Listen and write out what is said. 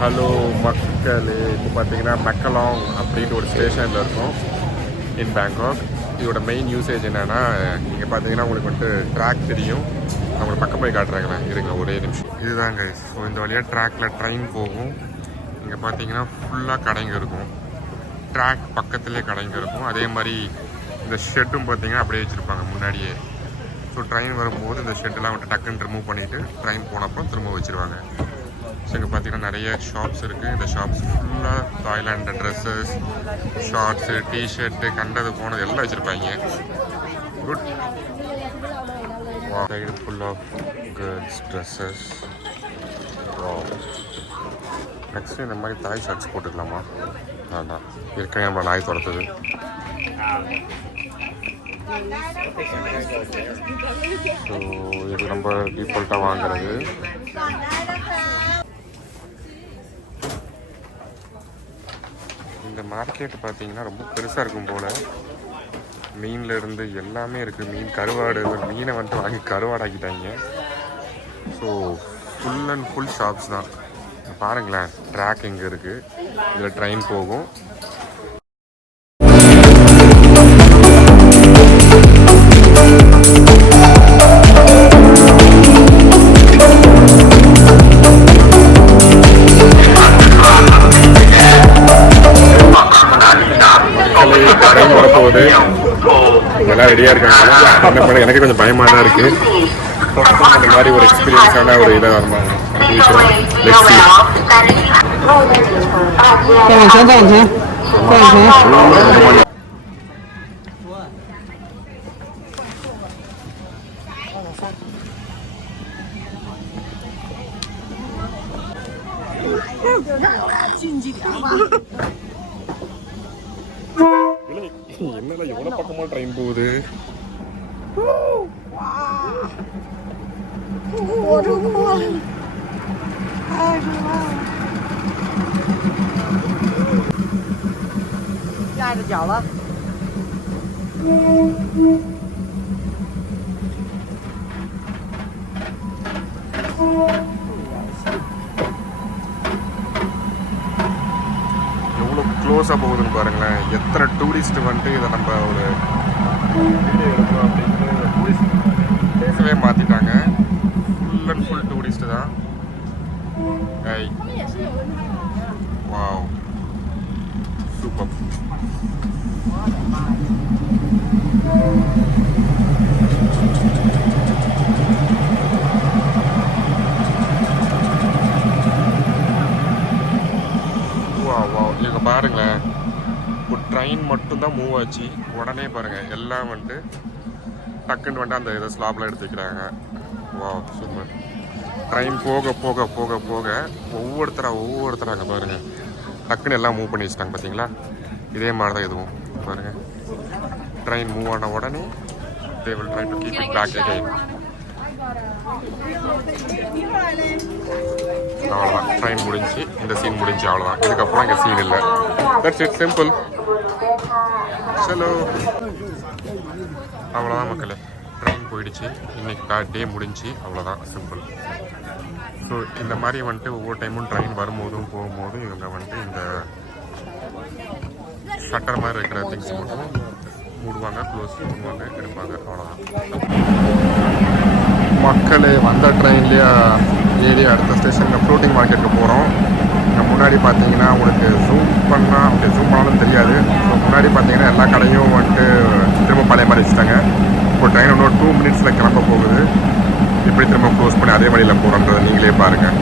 Hello மக்களே, இப்போ பார்த்தீங்கன்னா மெக்கலாங் அப்படின்ட்டு ஒரு ஸ்டேஷனில் இருக்கும் இன் பேங்காக். இதோட மெயின் யூசேஜ் என்னென்னா, இங்கே பார்த்தீங்கன்னா உங்களுக்கு வந்துட்டு ட்ராக் தெரியும். அவங்களுக்கு பக்கம் போய் காட்டுறாங்களே, இருங்க ஒரே நிமிஷம். இதுதாங்க. ஸோ இந்த வழியாக ட்ராக்கில் ட்ரெயின் போகும். இங்கே பார்த்தீங்கன்னா ஃபுல்லாக கடைங்க இருக்கும். ட்ராக் பக்கத்துலேயே கடைங்க இருக்கும். அதே மாதிரி இந்த ஷெட்டும் பார்த்தீங்கன்னா அப்படியே வச்சுருப்பாங்க முன்னாடியே. ஸோ ட்ரெயின் வரும்போது இந்த ஷெட்டெல்லாம் வந்துட்டு டக்குன்னு ரிமூவ் பண்ணிவிட்டு ட்ரெயின் போனப்போ திரும்ப வச்சுருவாங்க. ஸோ இங்கே பார்த்தீங்கன்னா நிறைய ஷாப்ஸ் இருக்குது. இந்த ஷாப்ஸ் ஃபுல்லாக தாய்லாண்டு ட்ரெஸ்ஸஸ், ஷார்ட்ஸு, டிஷர்ட்டு, கண்டது போனது எல்லாம் வச்சுருப்பாங்க. Good. Side full of girls dresses. Next இந்த மாதிரி தாய் ஷர்ட்ஸ் போட்டுக்கலாமா? அதான் இருக்கேன் நம்ம நாய் துரத்துது. ஸோ இது நம்ம டிஃபால்ட்டாக வாங்குறது. இந்த மார்க்கெட் பார்த்தீங்கன்னா ரொம்ப பெருசாக இருக்கும் போல். மீனில் இருந்து எல்லாமே இருக்குது. மீன் கருவாடு, மீனை வந்துட்டு வாங்கி கருவாடாக்கிட்டாங்க. So full and full shops தான். பாருங்களேன், ட்ராக் இங்கே இருக்குது. இதில் ட்ரெயின் போகும். எல்லாம் ரெடியாக இருக்காங்க. என்ன பண்ண எனக்கு கொஞ்சம் பயமாக தான் இருக்குது. இந்த மாதிரி ஒரு எக்ஸ்பீரியன்ஸான ஒரு இதை வரமா என்னடா எவ்வளோ பக்கமாக ட்ரெயின் போகுது. எவ்வளோ க்ளோஸாக போகுதுன்னு பாருங்களேன். எத்தனை டூரிஸ்ட் வந்துட்டு இதை நம்ம ஒரு வீடியோ எடுக்கணும் அப்படின்ட்டு டூரிஸ்ட் பேசவே மாற்றிட்டாங்க. ஃபுல் அண்ட் ஃபுல் டூரிஸ்ட்டு தான். Wow, super. இங்கே பாருங்களேன், ஒரு ட்ரெயின் மட்டும்தான் மூவ் ஆச்சு. உடனே பாருங்கள் எல்லாம் வந்துட்டு டக்குன்னு வந்துட்டு அந்த இதை ஸ்லாப்லாம் எடுத்து வைக்கிறாங்க. வா, சூப்பர். ட்ரெயின் போக போக போக போக ஒவ்வொருத்தராக அங்கே பாருங்கள் டக்குன்னு எல்லாம் மூவ் பண்ணி வச்சுட்டாங்க. பார்த்தீங்களா? இதே மாதிரி தான் இதுவும் பாருங்கள். ட்ரெயின் மூவ் ஆன உடனே they will try to keep it back again. அவ்வளோதான், ட்ரெயின் முடிஞ்சு, இந்த சீன் முடிஞ்சு, அவ்வளோதான். இதுக்கப்புறம் இங்கே சீன் இல்லை. That's it, simple. ஹலோ, அவ்வளோதான் மக்களே, ட்ரெயின் போயிடுச்சு. இன்னைக்கு டே முடிஞ்சு, அவ்வளோதான், சிம்பிள். ஸோ இந்த மாதிரி வந்துட்டு ஒவ்வொரு டைமும் ட்ரெயின் வரும்போதும் போகும்போதும் இவங்க வந்துட்டு இந்த ஷட்டர் மாதிரி இருக்கிற திங்ஸ் மட்டும் மூடுவாங்க, க்ளோஸ் பண்ணுவாங்க, எடுப்பாங்க, அவ்வளோதான். மக்களே, வந்த ட்ரெயின்லேயே ஏறி அடுத்த ஸ்டேஷனில் ஃப்ளோட்டிங் மார்க்கெட்டுக்கு போகிறோம். இங்கே முன்னாடி பார்த்தீங்கன்னா உங்களுக்கு ஜூம் பண்ணாலும் தெரியாது. ஸோ முன்னாடி பார்த்தீங்கன்னா எல்லா கடையும் வந்துட்டு திரும்ப பழைய மாதிரி வச்சுட்டாங்க. இப்போ ட்ரெயின் இன்னொரு 2 மினிட்ஸில் கிளம்ப போகுது. எப்படி திரும்ப க்ளோஸ் பண்ணி அதே வழியில் போகிறோன்றதை நீங்களே பாருங்கள்.